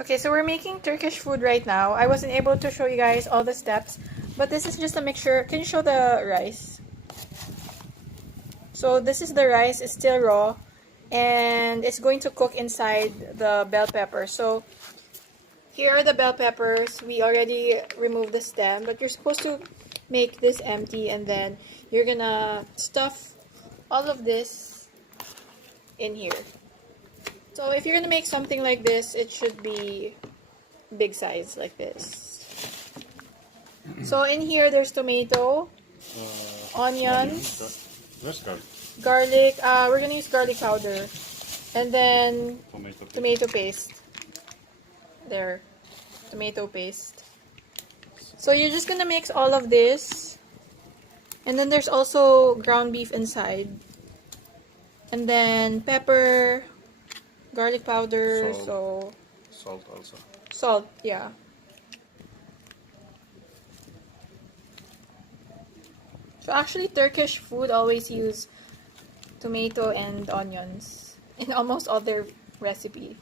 Okay, so we're making Turkish food right now. I wasn't able to show you guys all the steps, but this is just a mixture. Can you show the rice? So this is the rice, it's still raw, and it's going to cook inside the bell pepper. So here are the bell peppers. We already removed the stem, but you're supposed to make this empty, and then you're gonna stuff all of this in here. So if you're gonna make something like this, it should be big size like this. So in here there's tomato, onions, Where's garlic? garlic, we're gonna use garlic powder, and then tomato paste. There, tomato paste. So you're just gonna mix all of this, and then there's also ground beef inside, and then pepper, garlic powder, Salt also. salt, yeah. So actually Turkish food always use tomato and onions in almost all their recipe.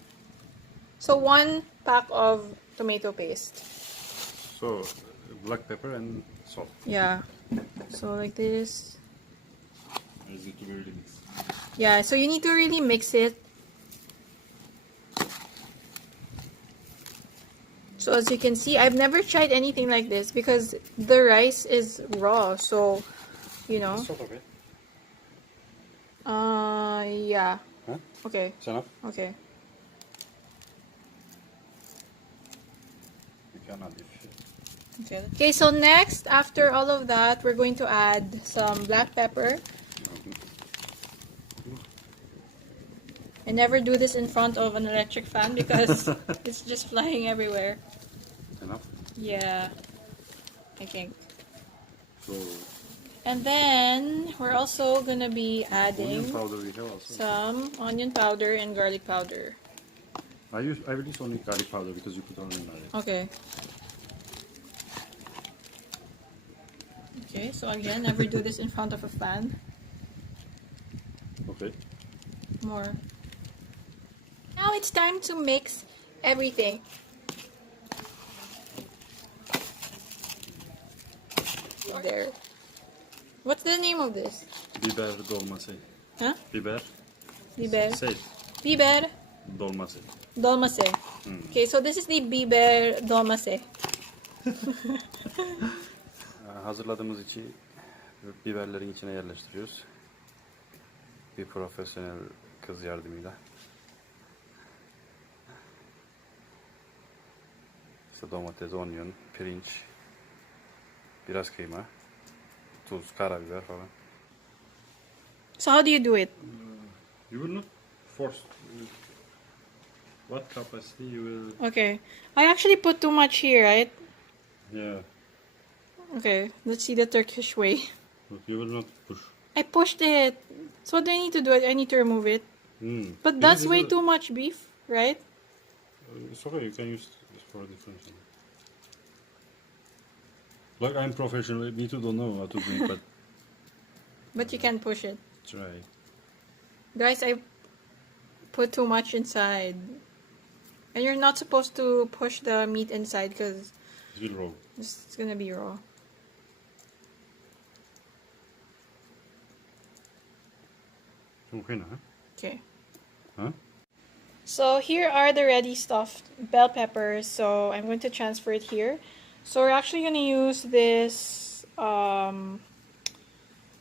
So 1 pack of tomato paste. So black pepper and salt. Yeah. So like this. Is it to be really mixed? Yeah, so you need to really mix it. So as you can see, I've never tried anything like this because the rice is raw, so you know. Salt, okay. Yeah. Huh? Okay. It's enough? Okay. You can add if Okay, so next, after all of that, we're going to add some black pepper. I never do this in front of an electric fan because it's just flying everywhere. enough? Yeah, I think. So And then we're also gonna be onion adding powder we have also. some onion powder and garlic powder. I will use only garlic powder because you put onion on it. Okay. Okay, so again, never do this in front of a fan. Okay. More. Now it's time to mix everything. There. What's the name of this? Biber dolmasi. Huh? Biber. Biber. Say it. Biber Dolmasi. Dolmasi. Okay, so this is the Biber Dolmasi. Hazırladığımız içi biberlerin içine yerleştiriyoruz. Bir profesyonel kız yardımıyla. İşte domates, onion, pirinç, biraz kıyma, tuz, karabiber falan. So how do you do it? You will not force. What capacity you will? Okay. I actually put too much here, right? Yeah. Okay, let's see the Turkish way. But you will not push. I pushed it. So what do I need to do? I need to remove it. But that's way too much beef, right? It's okay. You can use this for a different thing. Like I'm professional. Me too don't know how to do it, but But you can push it. try. Guys, I put too much inside. And you're not supposed to push the meat inside because It will roll. it's gonna be raw. Okay, huh? Okay. Huh? So here are the ready stuffed bell peppers. So I'm going to transfer it here. So we're actually going to use this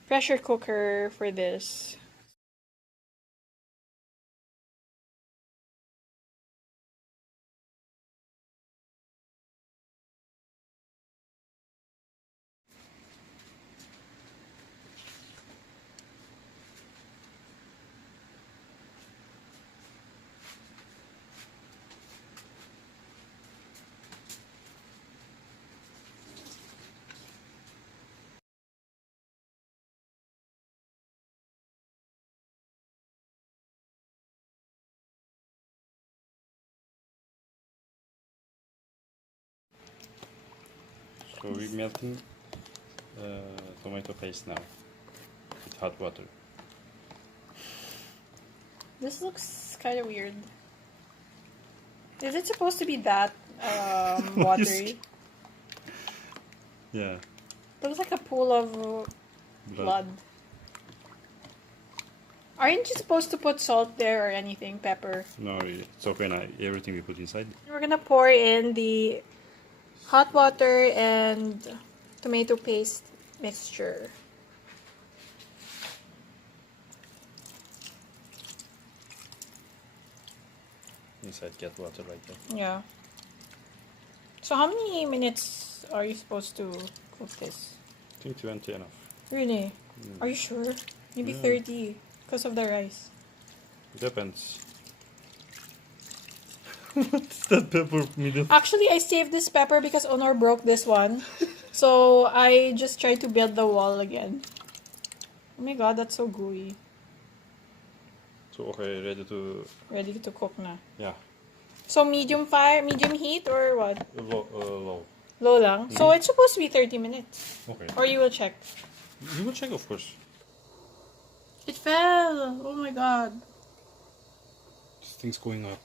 pressure cooker for this. So we're melting tomato paste now with hot water. This looks kind of weird. Is it supposed to be that watery? Yeah. It looks like a pool of blood. Aren't you supposed to put salt there or anything? Pepper? No, it's okay now. Everything we put inside. We're gonna pour in the hot water and tomato paste mixture. Inside get water like that. Yeah. So how many minutes are you supposed to cook this? I think 20 enough. Really? Are you sure? Maybe Yeah. 30 because of the rice. Depends. What's that pepper medium? Actually, I saved this pepper because Honor broke this one. So I just tried to build the wall again. Oh my god, that's so gooey. So okay, Ready to cook na. yeah. So medium fire, medium heat or what? Low. Low lang? So it's supposed to be 30 minutes. Okay. Or you will check. You will check, of course. It fell! Oh my god. This thing's going up.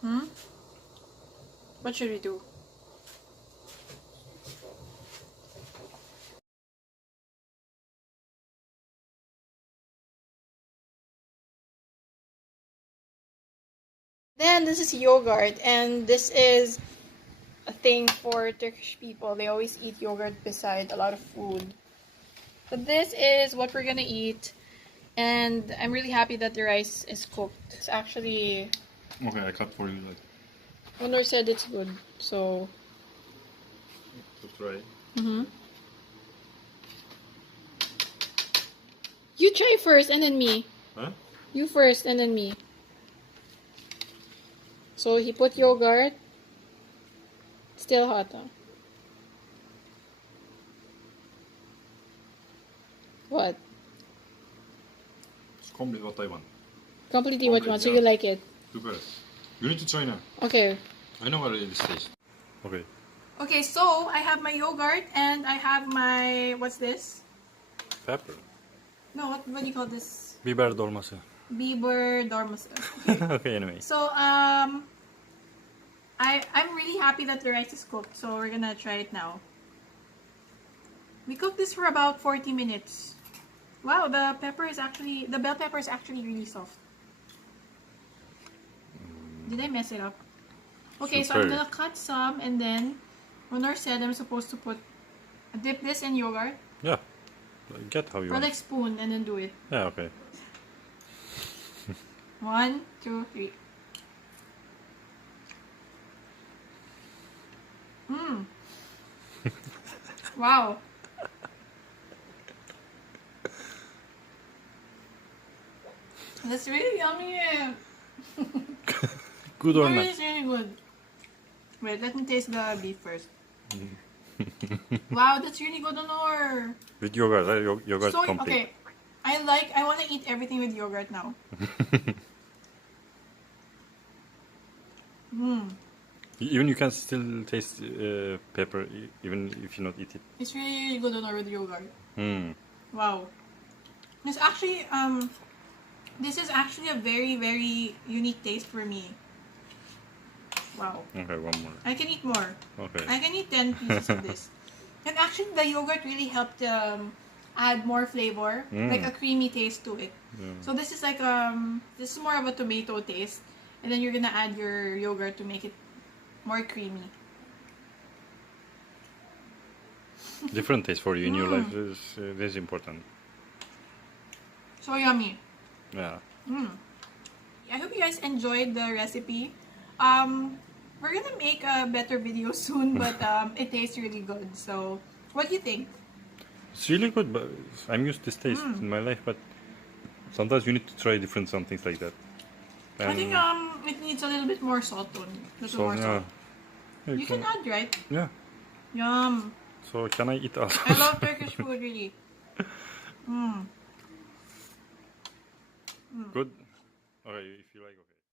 Hmm? What should we do? Then this is yogurt, and this is a thing for Turkish people. They always eat yogurt beside a lot of food. But this is what we're gonna eat, and I'm really happy that the rice is cooked. It's actually, Okay, I cut for you like Honor said it's good, so. to try. You try first and then me. Huh? You first and then me. So he put yogurt. Still hot, huh? What? It's complete what I want. Completely what you want, so yeah. you like it. Super. You need to try now. Okay. I know what it is taste. Okay. Okay, so I have my yogurt and I have my, what's this? Pepper. No, what do you call this? Biber dolmasi. Biber Dolmasi. Okay, anyway. So, I'm really happy that the rice is cooked, so we're gonna try it now. We cooked this for about 40 minutes. Wow, the bell pepper is actually really soft. Did I mess it up? Okay, so I'm Super. gonna cut some, and then Honor said I'm supposed to dip this in yogurt, Yeah. I get how you or want. like spoon, and then do it. Yeah, okay. 1, 2, 3. Mmm. Wow. That's really yummy. Good or not? It's really good. Wait, let me taste the beef first. Wow, that's really good, Honor. With yogurt, right? Yogurt So, complete. okay. I want to eat everything with yogurt now. Mmm. Even you can still taste pepper even if you not eat it. It's really, really good, Honor, with yogurt. Mm. Wow. It's actually, this is actually a very, very unique taste for me. Wow. Okay, one more. I can eat more. Okay. I can eat 10 pieces of this. And actually, the yogurt really helped add more flavor, like a creamy taste to it. Yeah. So this is like this is more of a tomato taste, and then you're gonna add your yogurt to make it more creamy. Different taste for you in your life is very important. So yummy. Yeah. I hope you guys enjoyed the recipe. We're gonna make a better video soon, but it tastes really good. So, what do you think? It's really good, but I'm used to this taste in my life, but sometimes you need to try different some things like that. I think it needs a little bit more salt on. So, yeah. You can add, right? Yeah. Yum. So can I eat also? I love Turkish food, really. Good. Okay, if you like.